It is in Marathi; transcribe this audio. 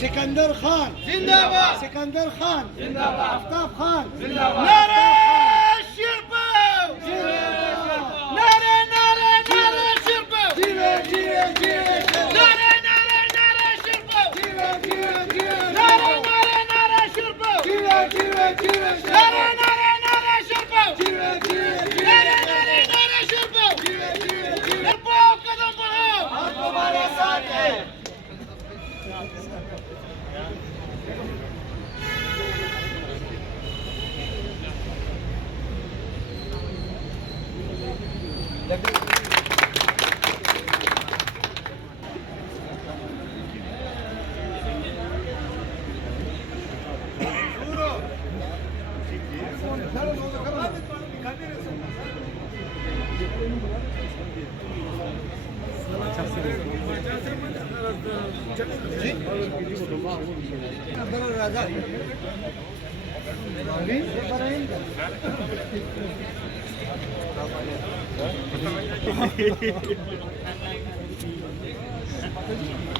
सिकंदर खान जिंदाबाद, सिकंदर खान जिंदाबाद, आफ्ताब खान जिंदाबाद, नारे शिरपाव, जिंदाबाद नारे नारे नारे शिरपाव, जिवे जिवे जिवे नारे नारे नारे शिरपाव, जिवे जिवे जिवे नारे नारे नारे शिरपाव, जिवे जिवे जिवे नारे नारे नारे शिरपाव, जिवे जिवे नारे नारे नारे शिरपाव, जिवे जिवे जिवे शिरपाव कदम बढ़ाओ, हम तुम्हारे साथ हैं राजा